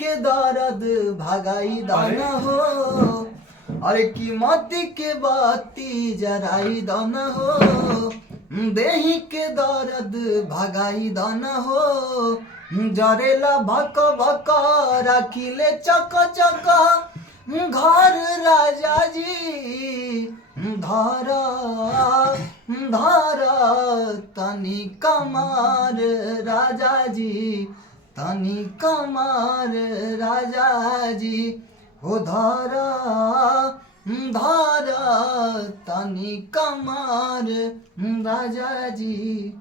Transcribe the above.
के दर्द भगाई दाना हो, अरे की मती के बाती जराई दाना हो, देही के दर्द भगाई दाना हो, जरेला भक भक राखिले चक चक घर राजा जी, धारा धारा तनी कमार राजा जी, तनी कमार राजा जी, हो धारा धारा तनी कमार राजा जी।